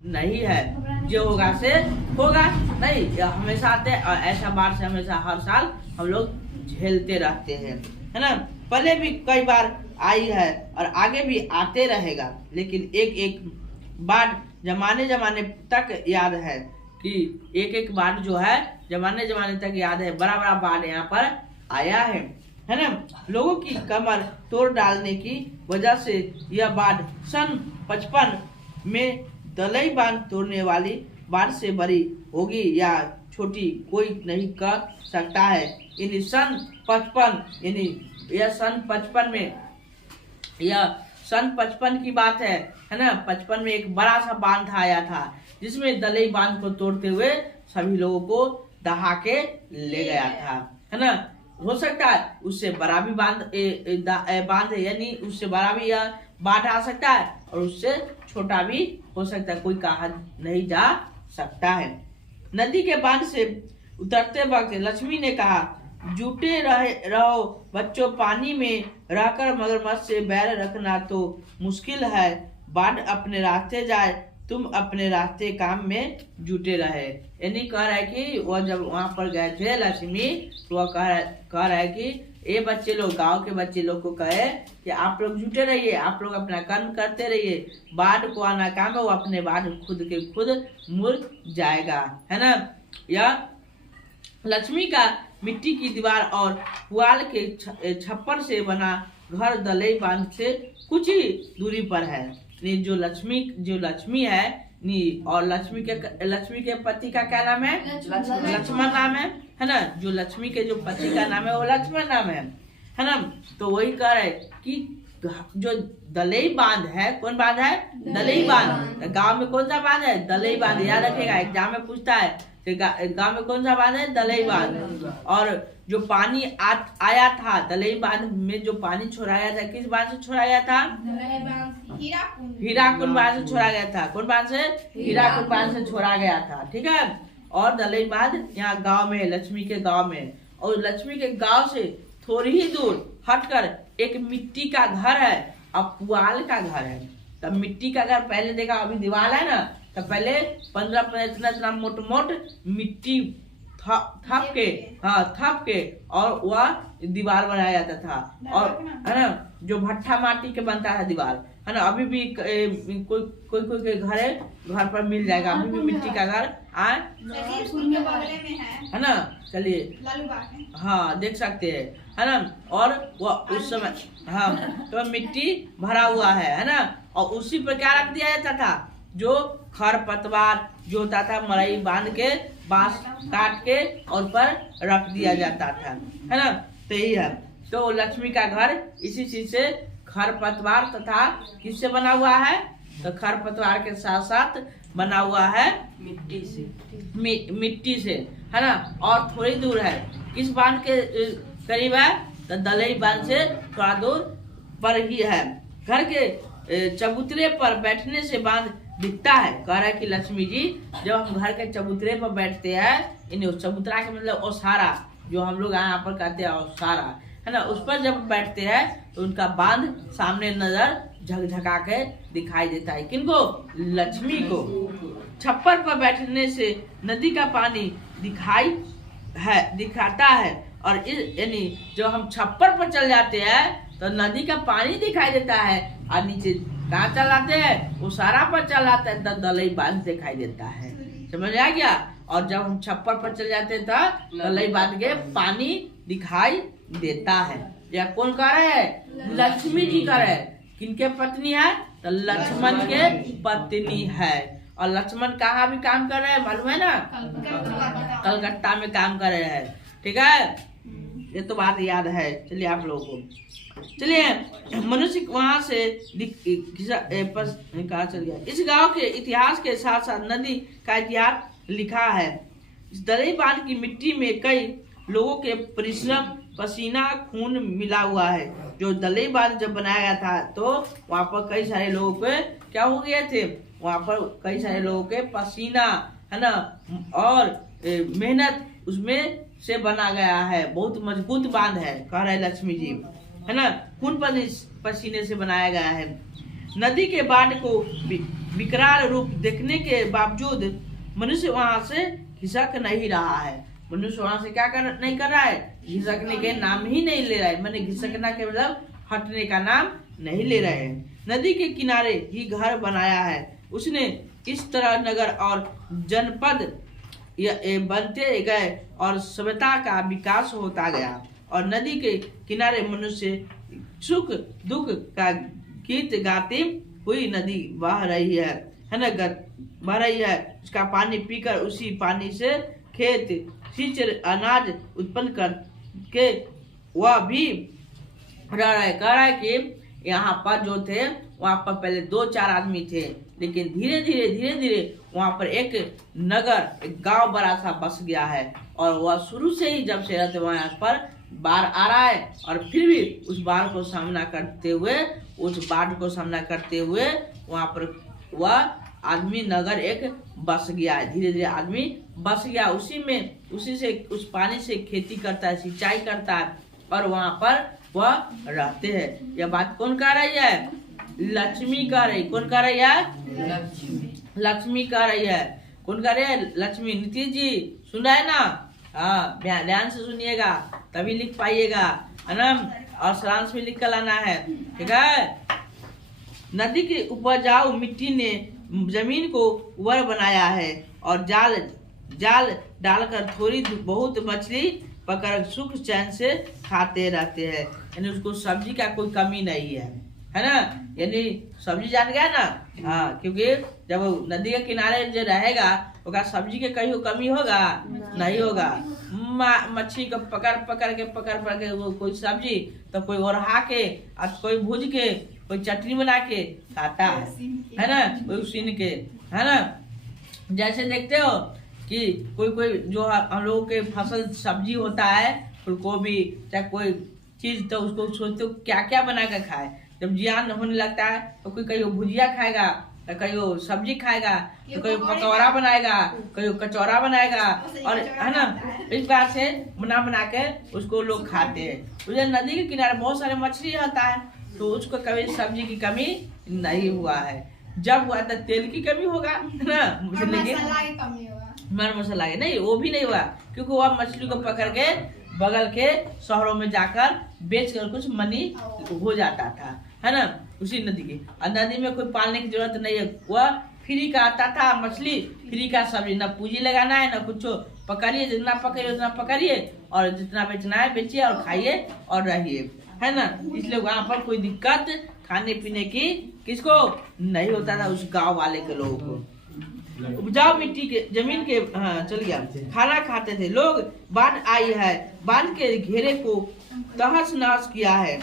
नहीं है। जो होगा से होगा नहीं, हमेशा आते हैं और ऐसा बाढ़ से हमेशा हर साल हम लोग झेलते रहते हैं, है ना। पहले भी कई बार आई है और आगे भी आते रहेगा, लेकिन एक एक बाढ़ जमाने जमाने तक याद है कि एक एक बाढ़ जो है जमाने जमाने तक याद है। बड़ा बड़ा बाढ़ यहाँ पर आया है ना। लोगों की कमर तोड़ डालने की वजह से यह बाढ़ सन 55 में दलई बांध तोड़ने वाली बाढ़ से बड़ी होगी या छोटी कोई नहीं कह सकता है। यानी सन 55 यानी यह सन 55 में, यह सन 55 की बात है ना। 55 में एक बड़ा सा बांध आया था जिसमें दलई बांध को तोड़ते हुए सभी लोगों को दहा के ले गया था, है ना। हो सकता है उससे बड़ा भी बांध यानी उससे बड़ा भी यह बाढ़ आ सकता है और उससे छोटा भी हो सकता है, कोई कहा नहीं जा सकता है। नदी के बांध से उतरते वक्त लक्ष्मी ने कहा, जुटे रहो बच्चों, पानी में रहकर मगरमच्छ से बैर रखना तो मुश्किल है। बाढ़ अपने रास्ते जाए, तुम अपने रास्ते काम में जुटे रहे। यानी कह रहा है कि वह जब वहां पर गए थे लक्ष्मी, तो वह कह रहा है कि ये बच्चे लोग, गांव के बच्चे लोग को कहे कि आप लोग जुटे रहिए, आप लोग अपना कर्म करते रहिए। बाढ़ को आना काम है, वो अपने बाढ़ खुद के खुद मुड़ जाएगा, है ना। यह लक्ष्मी का मिट्टी की दीवार और पुआल के छप्पर से बना घर दलई बांध से कुछ ही दूरी पर है। जो लक्ष्मी है नी, और लक्ष्मी के पति का क्या नाम है? लक्ष्मण नाम है ना। जो लक्ष्मी के जो पति का नाम है वो लक्ष्मण नाम है ना। तो वही कह रहे कि जो दलई बांध है, कौन बांध है? दलई बांध। गांव में कौन सा बांध है? दलई बांध। याद रखेगा, एग्जाम में पूछता है गांव में कौन सा बांध है? दलई बांध। और जो पानी आया था दलई बांध में, जो पानी छोड़ाया था, किस बांध से छोड़ाया था? हीराकुंड बांध से छोड़ा गया था। कौन बांध से? हीराकुंड बांध से छोड़ा गया था, ठीक है। और दलई बांध यहाँ गांव में, लक्ष्मी के गांव में। और लक्ष्मी के गांव से थोड़ी ही दूर हटकर एक मिट्टी का घर है और पुआल का घर है। तब मिट्टी का घर पहले देखा, अभी दीवार है ना, तो पहले 15 इतना मोट मिट्टी थप के और वह दीवार बनाया जाता था। और है ना, जो भट्ठा माटी के बनता है दीवार, है ना। अभी भी कोई के घर है, घर पर मिल जाएगा अभी भी मिट्टी का घर है ना। चलिए, हाँ देख सकते हैं, है ना। और वो उस समय हाँ तो मिट्टी भरा हुआ है ना। और उसी पर क्या रख दिया जाता था? जो खर पतवार जो होता था, मड़ई बांध के बांस काट के और पर रख दिया जाता था, है ना। तो यही है। तो लक्ष्मी का घर इसी चीज से, खर पतवार तथा किससे बना हुआ है? तो खर पतवार के साथ साथ बना हुआ है मिट्टी से, है ना। और थोड़ी दूर है, किस बांध के करीब है? तो दलई बांध से थोड़ा दूर पर ही है। घर के चबूतरे पर बैठने से बांध दिखता है। कह रहा है कि लक्ष्मी जी, जब हम घर के चबूतरे पर बैठते हैं, इन चबूतरा के मतलब ओसारा, जो हम लोग यहाँ पर कहते हैं ओसारा, है ना, उस पर जब बैठते हैं तो उनका बांध सामने नजर झकझका के दिखाई देता है। किनको? लक्ष्मी को। छप्पर पर बैठने से नदी का पानी दिखाता है। और यानी जब हम छप्पर पर चल जाते हैं तो नदी का पानी दिखाई देता है, और नीचे कहाँ चल आते हैं? उसारा पर चल आते हैं तो दलई बांध दिखाई देता है। समझ आ गया? और जब हम छप्पर पर चल जाते हैं तो दलई बांध के पानी दिखाई देता है। यह कौन कह रहे हैं? लक्ष्मी जी कह रहे हैं। किनके पत्नी है? तो लक्ष्मण के पत्नी है। और लक्ष्मण कहाँ भी काम कर रहे हैं मालूम है ना? कलकत्ता में काम कर रहे हैं, ठीक है। ये तो बात याद है। चलिए आप लोगों को, चलिए मनुष्य वहां से कहा चल गया। इस गांव के इतिहास के साथ साथ नदी का इतिहास लिखा है। इस दलई बांध की मिट्टी में कई लोगों के परिश्रम, पसीना, खून मिला हुआ है। जो दलई बांध जब बनाया गया था तो वहाँ पर कई सारे लोगों के क्या हो गए थे? वहाँ पर कई सारे लोगों के पसीना, है ना, और मेहनत उसमें से बना गया है। बहुत मजबूत बांध है, कह रहे लक्ष्मी जी, है ना। खून पसीने से बनाया गया है। नदी के बाढ़ को विकराल रूप देखने के बावजूद मनुष्य वहां से खिसक नहीं रहा है। मनुष्य वहां से क्या नहीं कर रहा है, घिसकने के नाम ही नहीं ले रहा है। मैंने घिसकना के मतलब हटने का नाम नहीं ले रहे हैं। नदी के किनारे ही घर बनाया है उसने। इस तरह नगर और जनपद बनते गए और सभ्यता का विकास होता गया और नदी के किनारे मनुष्य सुख दुख का गीत गाती हुई नदी बह रही है ना, बह रही है। उसका पानी पीकर उसी पानी से खेत सिंच अनाज उत्पन्न कर के वह भी रह रहा है। कह रहा है कि यहाँ पर जो थे वहाँ पर पहले 2-4 आदमी थे, लेकिन धीरे धीरे वहाँ पर एक नगर, एक गांव बड़ा सा बस गया है और वह शुरू से ही जब से रहते वहाँ पर बाढ़ आ रहा है और फिर भी उस बाढ़ को सामना करते हुए वहाँ पर वह आदमी नगर एक बस गया है। धीरे धीरे आदमी बस गया, उस पानी से खेती करता है, सिंचाई करता है और वहाँ पर वह रहते हैं। यह बात कौन कह रही है? लक्ष्मी कह रही। कौन कह रही है? लक्ष्मी कह रही है। कौन कह रही है? लक्ष्मी। नीतीश जी सुन रहे हैं ना? हाँ, ध्यान से सुनिएगा तभी लिख पाइएगा, है ना? और सारांश में लिख कर लाना है, ठीक है? नदी की उपजाऊ मिट्टी ने जमीन को उर्वर बनाया है और जाल डालकर थोड़ी बहुत मछली पकड़ सुख चैन से खाते रहते हैं। यानी उसको सब्जी का कोई कमी नहीं है ना? यानी सब्जी जान गया ना? हाँ, क्योंकि जब नदी के किनारे जो रहेगा उसका सब्जी के कहीं कमी होगा? नहीं होगा। मछली को पकड़ के वो कोई सब्जी तो कोई ओढ़ा के और कोई भूज के कोई चटनी बना के खाता है ना? कोई उसीन के, है ना? जैसे देखते हो कि कोई जो हम लोगों के फसल सब्जी होता है, फूलगोभी चाहे कोई चीज, तो उसको सोचते हो क्या क्या बना कर खाए। जब जियान होने लगता है तो कोई कहीं भुजिया खाएगा, तो कहीं सब्जी खाएगा, तो कहीं पकौड़ा बनाएगा, कहीं कचौड़ा बनाएगा, और है ना, इस बात से बना के उसको लोग खाते हैं। उधर नदी के किनारे बहुत सारे मछली रहता है तो उसको कभी सब्जी की कमी नहीं हुआ है। जब हुआ तो तेल की कमी होगा, है ना? मर मसाला के नहीं, वो भी नहीं हुआ, क्योंकि वह मछली को पकड़ के बगल के शहरों में जाकर बेच कर कुछ मनी हो जाता था, है ना? उसी नदी के, और नदी में कोई पालने की जरूरत नहीं है। वह फ्री का आता था मछली, फ्री का सब्जी, न पूंजी लगाना है न कुछ। पकड़िए, जितना पकड़िए उतना पकड़िए और जितना बेचना है बेचिए और खाइए और रहिए, है ना? इसलिए वहाँ पर कोई दिक्कत खाने पीने की किसको नहीं होता था, उस गांव वाले के लोगों को। उपजाऊ मिट्टी के जमीन के, हाँ चल गया, खाना खाते थे लोग। बाढ़ आई है, बांध के घेरे को तहस नहस किया है,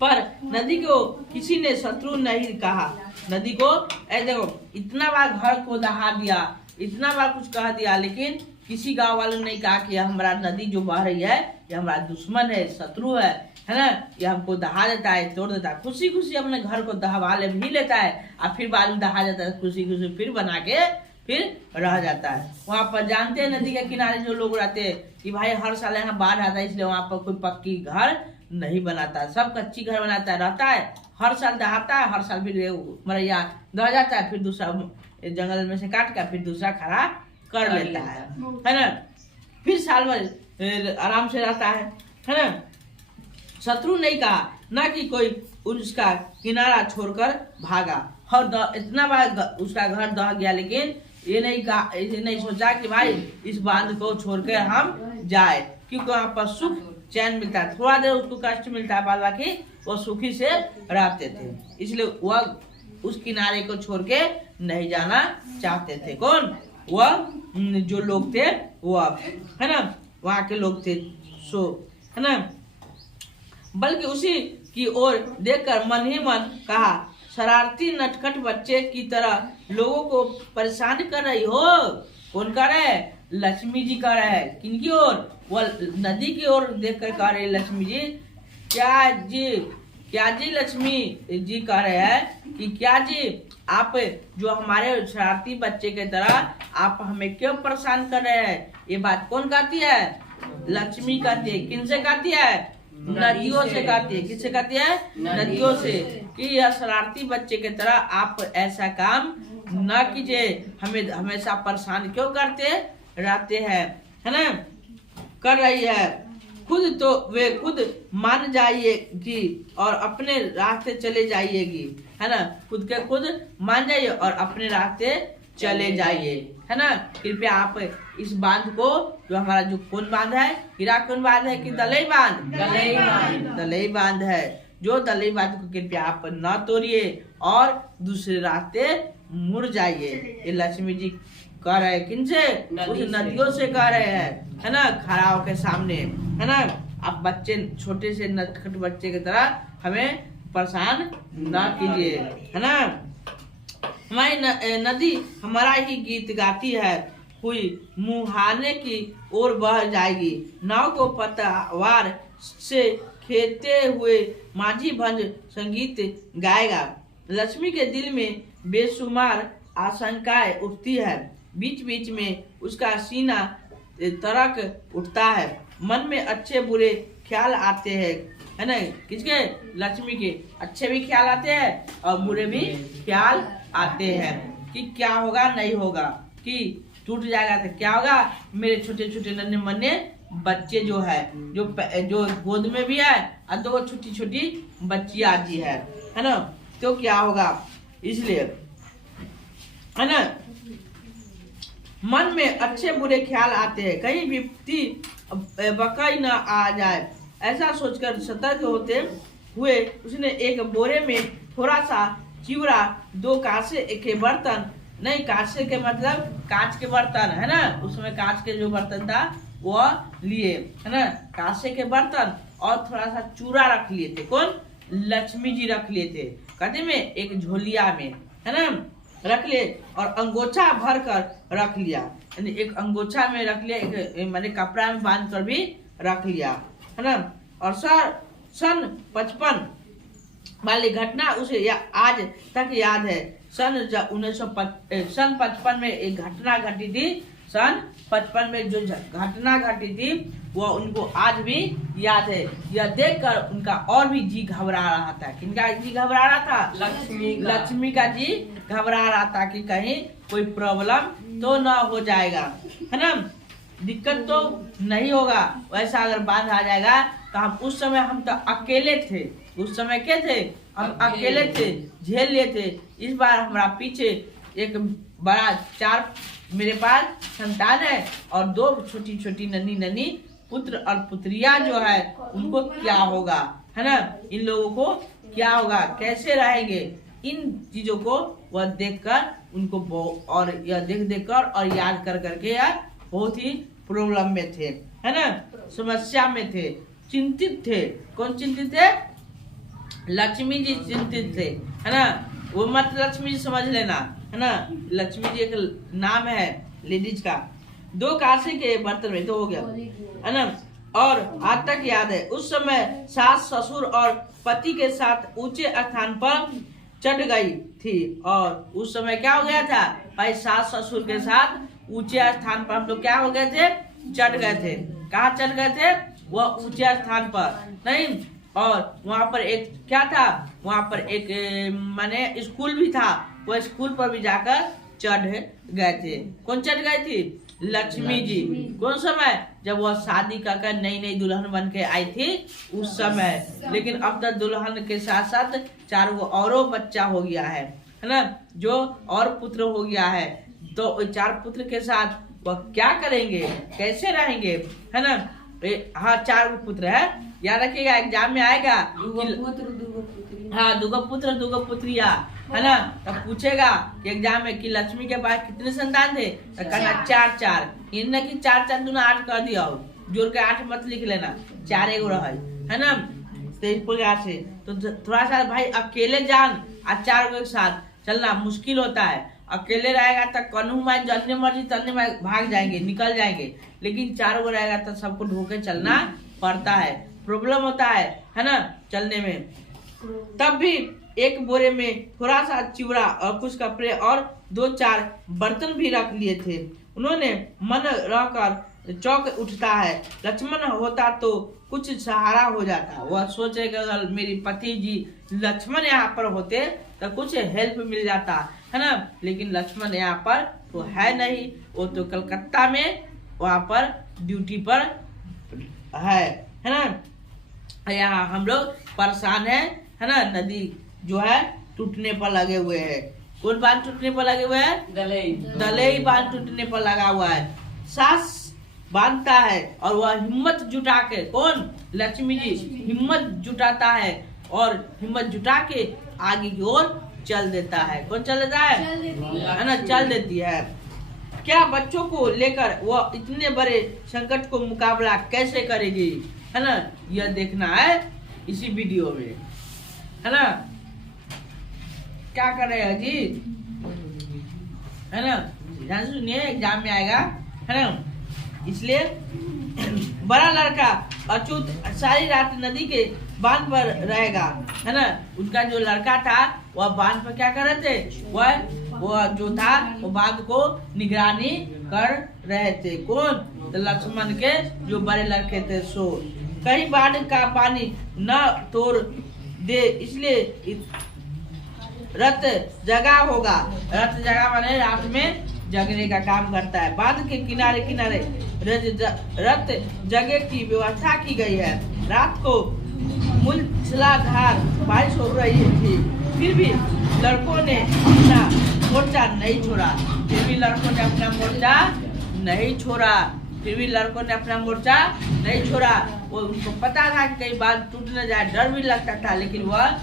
पर नदी को किसी ने शत्रु नहीं कहा। नदी को देखो, इतना बार घर को दहा दिया, इतना बार कुछ कह दिया, लेकिन किसी गांव वालों ने नहीं कहा कि हमारा नदी जो बह रही है ये हमारा दुश्मन है, शत्रु है ना? ये हमको दहा देता है, तोड़ देता है। खुशी खुशी अपने घर को दहवा ले भी लेता है और फिर बाद में दहा जाता है, खुशी खुशी फिर बना के फिर रह जाता है। वहाँ पर जानते हैं नदी के किनारे जो लोग रहते हैं कि भाई हर साल यहाँ बाढ़ आता है, इसलिए वहाँ पर कोई पक्की घर नहीं बनाता, सब कच्ची घर बनाता है, रहता है, हर साल दहाता है, हर साल फिर मरैया दह जाता है, फिर दूसरा जंगल में से काट कर फिर दूसरा खड़ा कर लेता है ना? फिर साल भर आराम से रहता है ना? शत्रु नहीं कहा, ना कि कोई उसका किनारा छोड़कर भागा। हर इतना बार उसका घर दह गया, लेकिन ये नहीं सोचा कि भाई इस बांध को छोड़कर हम जाए, क्योंकि वहाँ पर सुख चैन मिलता है, थोड़ा देर उसको कष्ट मिलता है, बाद बाकी वो सुखी से रहते थे। इसलिए वह उस किनारे को छोड़ के नहीं जाना चाहते थे। कौन? वह जो लोग थे वह, है ना, वहाँ के लोग थे, सो है ना? बल्कि उसी की ओर देखकर मन ही मन कहा, शरारती नटखट बच्चे की तरह लोगों को परेशान कर रही हो। कौन कर रहे है? लक्ष्मी जी कर रहे हैं। किनकी ओर? वह नदी की ओर देखकर कह रहे लक्ष्मी जी। क्या जी लक्ष्मी जी कह रहे हैं कि क्या जी आप जो हमारे शरारती बच्चे की तरह आप हमें क्यों परेशान कर रहे हैं? ये बात कौन कहती है? लक्ष्मी कहती है। किनसे कहती है? नदियों से कहती है। किससे कहती है? नदियों से। कि यह शरारती बच्चे की तरह आप ऐसा काम न कीजिए, हमें हमेशा परेशान क्यों करते रहते हैं, है ना? कर रही है खुद तो वे खुद मान जाइएगी और अपने रास्ते चले जाइएगी, है ना? खुद के खुद मान जाइए और अपने रास्ते चले जाइए, है ना? कृपया आप इस बांध को, जो हमारा जो कौन बांध है, हीराकुंड बांध है कि दलई बांध? दलई बांध है। जो दलई बांध को कृपया आप न तोड़िए और दूसरे रास्ते मुड़ जाइए। ये लक्ष्मी जी कह रहे हैं किनसे? उस नदियों से कह रहे हैं, है ना? खड़ाओं के सामने, है ना? आप बच्चे, छोटे से नटखट बच्चे की तरह हमें परेशान ना कीजिए, है ना? हमारी नदी हमारा ही गीत गाती है, हुई मुहाने की ओर बह जाएगी। नाव को पतवार से खेते हुए माझी भंज संगीत गाएगा। लक्ष्मी के दिल में बेशुमार आशंकाएं उठती है, बीच बीच में उसका सीना तरक उठता है। मन में अच्छे बुरे ख्याल आते हैं, है ना? किसके? लक्ष्मी के अच्छे भी ख्याल आते हैं और बुरे भी ख्याल आते हैं कि क्या होगा, नहीं होगा, कि टूट जाएगा तो क्या होगा। मेरे छोटे छोटे नन्हे मन्ने बच्चे जो है, जो गोद में भी है और दो छोटी छोटी बच्चियां जी है ना? तो क्या होगा, इसलिए, है ना? मन में अच्छे बुरे ख्याल आते हैं, कहीं विपत्ति बकई न आ जाए, ऐसा सोचकर सतर्क होते हुए उसने एक बोरे में थोड़ा सा चिवड़ा, 2 कांसे के बर्तन, नहीं कांसे के मतलब कांच के बर्तन, है ना? उसमें कांच के जो बर्तन था वो लिए, है ना? कांसे के बर्तन और थोड़ा सा चूड़ा रख लिए थे। कौन? लक्ष्मी जी रख लिए थे। कहते में एक झोलिया में, है ना? रख ले और अंगोछा भर कर रख लिया, यानी एक अंगोछा में रख लिया, एक मैंने कपड़ा में बांध कर भी रख लिया, है ना? और सन 55 वाली घटना उसे आज तक याद है। सन 55 में एक घटना घटी थी। सन 55 में जो घटना घटी थी वो उनको आज भी याद है। यह देखकर उनका और भी जी घबरा रहा था। किनका जी घबरा रहा था? लक्ष्मी का जी घबरा रहा था कि कहीं कोई प्रॉब्लम तो ना हो जाएगा, है ना? दिक्कत तो नहीं होगा। वैसा अगर बांध आ जाएगा तो उस समय हम तो अकेले थे। उस समय क्या थे? हम अकेले थे, झेल लिए थे। इस बार हमारा पीछे एक बड़ा 4 मेरे पास संतान है और 2 छोटी छोटी नन्ही नन्ही पुत्र और पुत्रियां जो है, उनको क्या होगा, है ना? इन लोगों को क्या होगा, कैसे रहेंगे? इन चीजों को वह देखकर उनको और यह देख कर और याद कर करके यार बहुत ही प्रॉब्लम में थे, है ना? समस्या में थे, चिंतित थे। कौन चिंतित थे? लक्ष्मी जी चिंतित थे, है ना? वो मत लक्ष्मी जी समझ लेना, है ना? लक्ष्मी जी एक नाम है लेडीज का। 2 कांसे के बर्तन में तो हो गया, है ना? और आज तक याद है उस समय सास ससुर और पति के साथ ऊंचे स्थान पर चढ़ गई थी। और उस समय क्या हो गया था भाई? सास ससुर के साथ ऊंचे स्थान पर हम लोग क्या हो गए थे? चढ़ गए थे। कहाँ चढ़ गए थे? वह ऊंचे स्थान पर नहीं। और वहाँ पर एक क्या था? वहाँ पर एक माने स्कूल भी था। वह स्कूल पर भी जाकर चढ़ गए थे। कौन चढ़ गई थी? लक्ष्मी जी। कौन समय? जब वह शादी कर नई नई दुल्हन बन के आई थी उस समय। लेकिन अब तक दुल्हन के साथ साथ 4 औरों बच्चा हो गया है ना? जो और पुत्र हो गया है। तो 4 पुत्र के साथ वह क्या करेंगे, कैसे रहेंगे, है ना? हाँ 4 पुत्र है, याद रखिएगा, एग्जाम में आएगा। 2 पुत्र 2 पुत्रिया, है ना? तब पूछेगा एग्जाम में कि लक्ष्मी के पास कितने संतान थे? तो कहना 4 इनने की 4 दूना 8 कर दिया, जोड़ के 8 मत लिख लेना, 4 एगो रहे, है ना? तो इस प्रकार से तो थोड़ा सा भाई अकेले जान और 4 के साथ चलना मुश्किल होता है। अकेले रहेगा तो कन्हू माई जन्ने मर्जी तन्ने माई भाग जाएंगे, निकल जाएंगे। लेकिन 4 रहेगा तो सबको ढोके चलना पड़ता है, प्रॉब्लम होता है ना चलने में। तब भी एक बोरे में थोड़ा सा चिवड़ा और कुछ कपड़े और 2-4 बर्तन भी रख लिए थे। उन्होंने मन रहकर चौंक उठता है। लक्ष्मण होता तो कुछ सहारा हो जाता। वह सोचेगा अगर मेरी पति जी लक्ष्मण यहाँ पर होते तो कुछ हेल्प मिल जाता, है ना। लेकिन लक्ष्मण यहाँ पर तो है नहीं, वो तो कलकत्ता में वहाँ पर ड्यूटी पर है ना। यहाँ हम लोग परेशान है ना। नदी जो है टूटने पर लगे हुए है। कौन बांध टूटने पर लगे हुए हैं? दलई बांध टूटने पर लगा हुआ है। सास बांधता है और वह हिम्मत जुटा के, कौन? लक्ष्मी जी हिम्मत जुटाता है और हिम्मत जुटा के आगे की ओर चल देता है। कौन चल देता है ना? चल देती है। क्या बच्चों को लेकर वह इतने बड़े संकट को मुकाबला कैसे करेगी, है ना। यह देखना है इसी वीडियो में, है ना। क्या करेगा जी, है ना। ध्यान से सुनिए, एग्जाम में आएगा, है ना। इसलिए बड़ा लड़का अच्युत सारी रात नदी के बांध पर रहेगा, है ना। उनका जो लड़का था वह बांध पर क्या कर रहे थे? वह जो था वो बांध को निगरानी कर रहे थे। कौन? तो लक्ष्मण के जो बड़े लड़के थे सो। कहीं बाढ़ का पानी न तोड़ दे, इसलिए रथ जगा होगा। रथ जगा माने रात में जगने का काम करता है। बांध के किनारे किनारे रथ जगह की व्यवस्था की गई है। रात को मूसलाधार बारिश हो रही थी, फिर भी लड़कों ने अपना मोर्चा नहीं छोड़ा। फिर भी लड़कों ने अपना मोर्चा नहीं छोड़ा। फिर भी लड़कों ने अपना मोर्चा नहीं छोड़ा। वो उनको पता था कि कहीं बात टूट न जाए, डर भी लगता था, लेकिन वह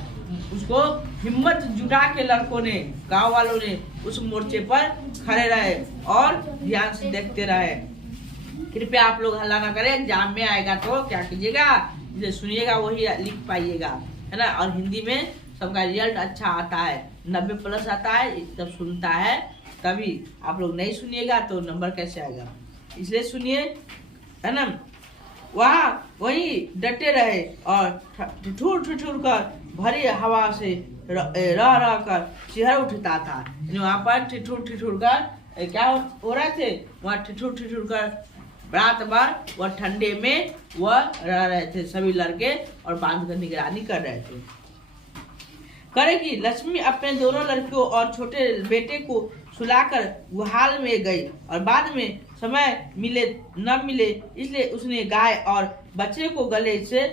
उसको हिम्मत जुटा के लड़कों ने, गांव वालों ने उस मोर्चे पर खड़े रहे और ध्यान से देखते रहे। कृपया आप लोग हल्ला ना करें, एग्जाम में आएगा तो क्या कीजिएगा, जिसे सुनिएगा वही लिख पाइएगा, है ना। और हिंदी में सबका रिजल्ट अच्छा आता है, 90+ आता है। जब सुनता है तभी, आप लोग नहीं सुनिएगा तो नंबर कैसे आएगा। इसलिए सुनिए, है ना। वही डटे रहे और ठिठुर कर भरी हवा से रह कर चेहरा उठता था। वहाँ पर ठिठुर कर क्या हो रहे थे? वहाँ ठिठुर कर रात भर वह ठंडे में वह रह रहे थे सभी लड़के और बांध कर निगरानी कर रहे थे। करेगी लक्ष्मी अपने दोनों लड़कियों और छोटे बेटे को सुलाकर गुहाल में गई और बाद में समय मिले न मिले इसलिए उसने गाय और बच्चे को गले से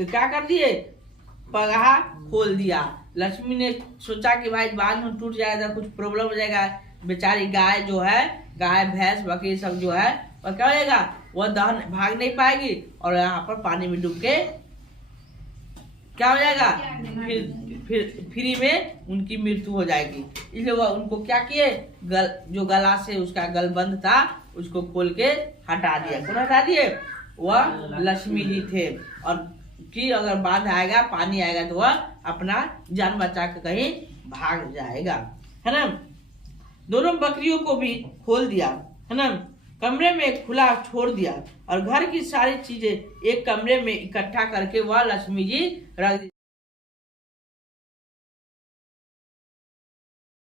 क्या कर दिए? पगाहा खोल दिया। लक्ष्मी ने सोचा कि भाई बांध में टूट जाएगा, कुछ प्रॉब्लम हो जाएगा। बेचारी गाय जो है, गाय भैंस बकरी सब जो है वह क्या होगा? वह दहन भाग नहीं पाएगी और यहाँ पर पानी में डूब के क्या हो जाएगा? फिर फ्री में उनकी मृत्यु हो जाएगी। इसलिए वह उनको क्या किए? जो गला से उसका गलबंद था उसको खोल के हटा दिया। कौन हटा दिए? वह लक्ष्मी जी थे। और कि अगर बाढ़ आएगा, पानी आएगा तो वह अपना जान बचा के कहीं भाग जाएगा, है ना। दोनों बकरियों को भी खोल दिया, है ना। कमरे में खुला छोड़ दिया और घर की सारी चीजें एक कमरे में इकट्ठा करके वह लक्ष्मी जी रख दी।